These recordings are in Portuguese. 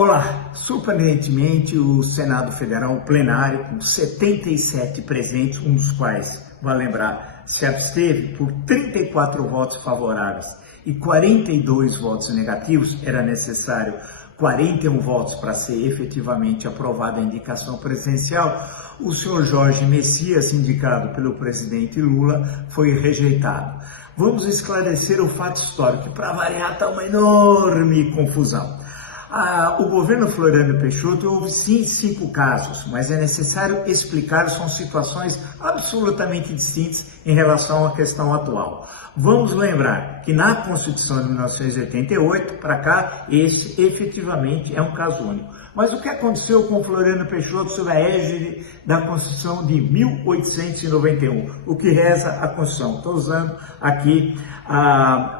Olá, surpreendentemente o Senado Federal, o plenário, com 77 presentes, um dos quais, vale lembrar, se absteve por 34 votos favoráveis e 42 votos negativos, era necessário 41 votos para ser efetivamente aprovada a indicação presidencial. O senhor Jorge Messias, indicado pelo presidente Lula, foi rejeitado. Vamos esclarecer o fato histórico, que para variar está uma enorme confusão. O governo Floriano Peixoto houve sim 5 casos, mas é necessário explicar, são situações absolutamente distintas em relação à questão atual. Vamos lembrar que na Constituição de 1988, para cá, esse efetivamente é um caso único. Mas o que aconteceu com Floriano Peixoto sob a égide da Constituição de 1891? O que reza a Constituição? Estou usando aqui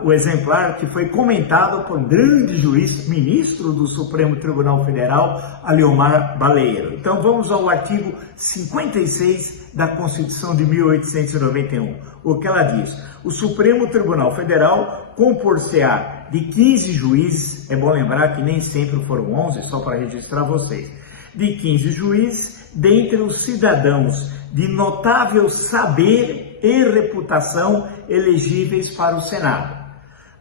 o exemplar que foi comentado por um grande juiz, ministro do Supremo Tribunal Federal, Aliomar Baleiro. Então vamos ao artigo 56 da Constituição de 1891. O que ela diz? O Supremo Tribunal Federal compor-se-á de 15 juízes, é bom lembrar que nem sempre foram 11, só para registrar vocês, de 15 juízes, dentre os cidadãos de notável saber e reputação elegíveis para o Senado.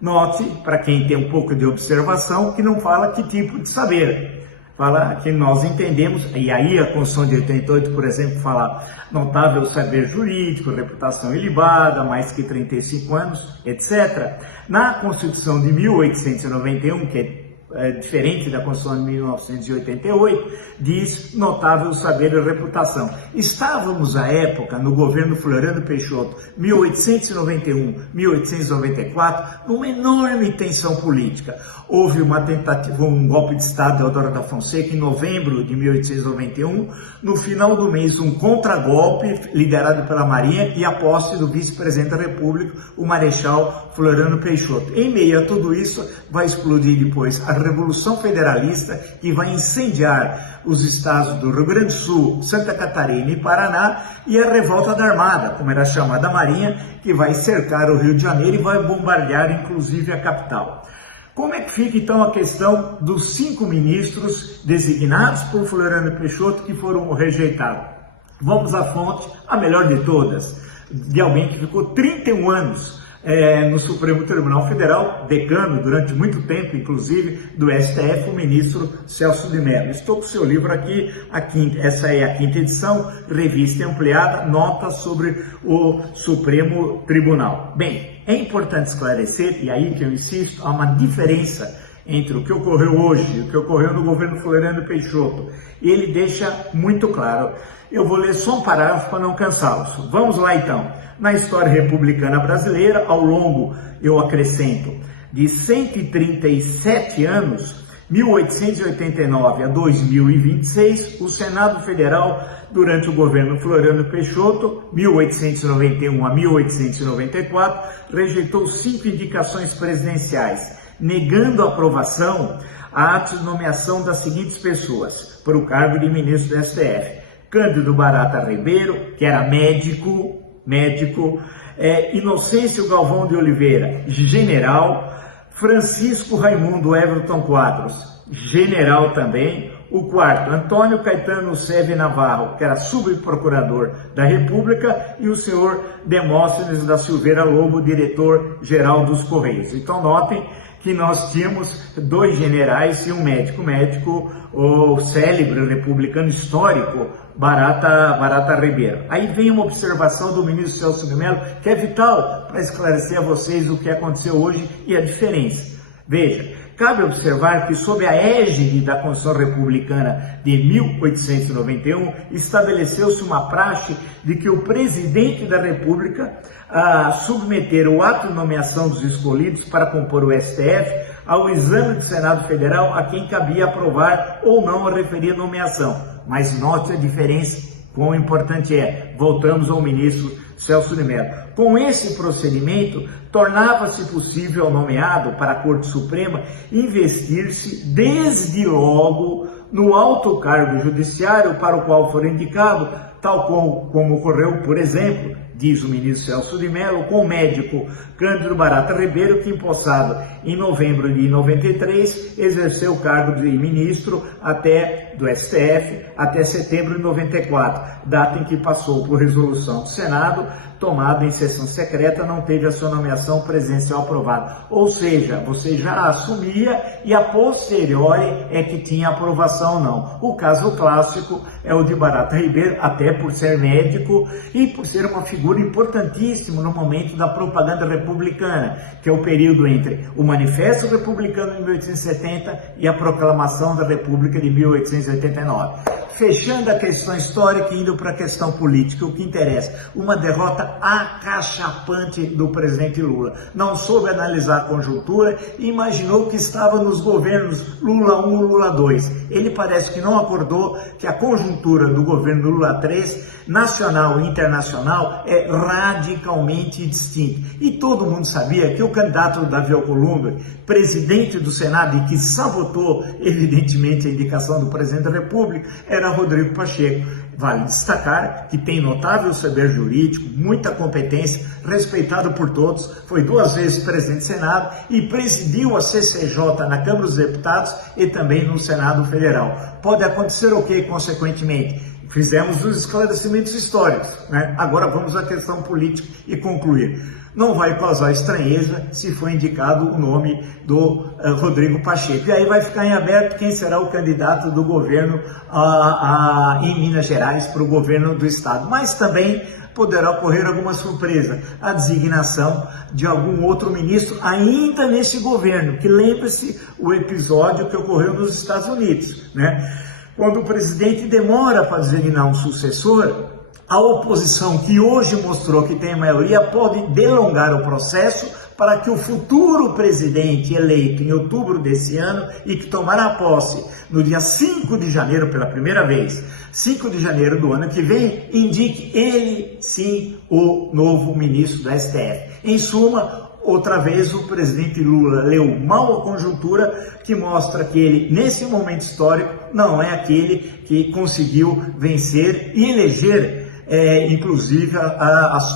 Note, para quem tem um pouco de observação, que não fala que tipo de saber. Fala que nós entendemos, e aí a Constituição de 88, por exemplo, fala notável saber jurídico, reputação ilibada, mais que 35 anos, etc. Na Constituição de 1891, que é diferente da Constituição de 1988, diz notável saber e reputação. Estávamos à época, no governo Floriano Peixoto, 1891, 1894, numa enorme tensão política. Houve uma tentativa, um golpe de Estado de Eudoro da Fonseca em novembro de 1891. No final do mês, um contragolpe liderado pela Marinha e a posse do vice-presidente da República, o Marechal Floriano Peixoto. Em meio a tudo isso, vai explodir depois a Revolução Federalista, que vai incendiar os estados do Rio Grande do Sul, Santa Catarina e Paraná, e a Revolta da Armada, como era chamada a Marinha, que vai cercar o Rio de Janeiro e vai bombardear inclusive a capital. Como é que fica então a questão dos 5 ministros designados por Floriano Peixoto que foram rejeitados? Vamos à fonte, a melhor de todas, de alguém que ficou 31 anos no Supremo Tribunal Federal, decano durante muito tempo, inclusive, do STF, o ministro Celso de Mello. Estou com o seu livro aqui, essa é a 5ª edição, revista ampliada, notas sobre o Supremo Tribunal. Bem, é importante esclarecer, e aí que eu insisto, há uma diferença entre o que ocorreu hoje e o que ocorreu no governo Floriano Peixoto. E ele deixa muito claro. Eu vou ler só um parágrafo para não cansá-los. Vamos lá então. Na história republicana brasileira, ao longo, eu acrescento, de 137 anos, 1889 a 2026, o Senado Federal, durante o governo Floriano Peixoto, 1891 a 1894, rejeitou 5 indicações presidenciais, negando a aprovação a atos de nomeação das seguintes pessoas para o cargo de ministro do STF. Cândido Barata Ribeiro, que era médico, Inocêncio Galvão de Oliveira, general, Francisco Raimundo Everton Quadros, general também, o quarto, Antônio Caetano Seve Navarro, que era subprocurador da República, e o senhor Demóstenes da Silveira Lobo, diretor-geral dos Correios. Então notem que nós tínhamos 2 generais e um médico, o célebre republicano histórico, Barata Ribeiro. Aí vem uma observação do ministro Celso de Mello, que é vital para esclarecer a vocês o que aconteceu hoje e a diferença. Veja, cabe observar que sob a égide da Constituição Republicana de 1891, estabeleceu-se uma praxe de que o presidente da República submeter o ato de nomeação dos escolhidos para compor o STF ao exame do Senado Federal, a quem cabia aprovar ou não a referida nomeação. Mas note a diferença, quão importante é. Voltamos ao ministro Celso de Mello. Com esse procedimento, tornava-se possível ao nomeado para a Corte Suprema investir-se desde logo no alto cargo judiciário para o qual for indicado, tal como ocorreu, por exemplo, diz o ministro Celso de Mello, com o médico Cândido Barata Ribeiro, que empossado Em novembro de 93, exerceu o cargo de ministro do STF até setembro de 94, data em que passou por resolução do Senado, tomada em sessão secreta, não teve a sua nomeação presencial aprovada. Ou seja, você já assumia e a posteriori é que tinha aprovação ou não. O caso clássico é o de Barata Ribeiro, até por ser médico e por ser uma figura importantíssima no momento da propaganda republicana, que é o período entre o Manifesto Republicano de 1870 e a Proclamação da República de 1889. Fechando a questão histórica e indo para a questão política, o que interessa, uma derrota acachapante do presidente Lula. Não soube analisar a conjuntura e imaginou que estava nos governos Lula 1 e Lula 2. Ele parece que não acordou que a conjuntura do governo Lula 3, nacional e internacional, é radicalmente distinta. E todo mundo sabia que o candidato Davi Alcolumbre, presidente do Senado e que sabotou, evidentemente, a indicação do presidente da República, era Rodrigo Pacheco. Vale destacar que tem notável saber jurídico, muita competência, respeitado por todos, foi 2 vezes presidente do Senado e presidiu a CCJ na Câmara dos Deputados e também no Senado Federal. Pode acontecer o que, consequentemente? Fizemos os esclarecimentos históricos, né? Agora vamos à questão política e concluir. Não vai causar estranheza se for indicado o nome do Rodrigo Pacheco. E aí vai ficar em aberto quem será o candidato do governo em Minas Gerais para o governo do estado. Mas também poderá ocorrer alguma surpresa, a designação de algum outro ministro ainda nesse governo, que lembre-se o episódio que ocorreu nos Estados Unidos, né? Quando o presidente demora para designar um sucessor, a oposição, que hoje mostrou que tem maioria, pode delongar o processo para que o futuro presidente eleito em outubro desse ano e que tomará posse no dia 5 de janeiro pela primeira vez, 5 de janeiro do ano que vem, indique ele sim o novo ministro da STF. Em suma, outra vez o presidente Lula leu mal a conjuntura, que mostra que ele, nesse momento histórico, não é aquele que conseguiu vencer e eleger inclusive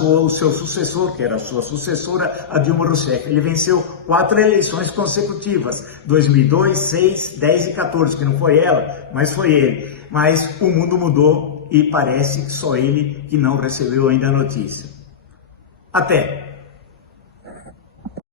o seu sucessor, que era a sua sucessora, a Dilma Rousseff. Ele venceu 4 eleições consecutivas, 2002, 6, 10 e 14, que não foi ela, mas foi ele. Mas o mundo mudou e parece que só ele que não recebeu ainda a notícia. Até!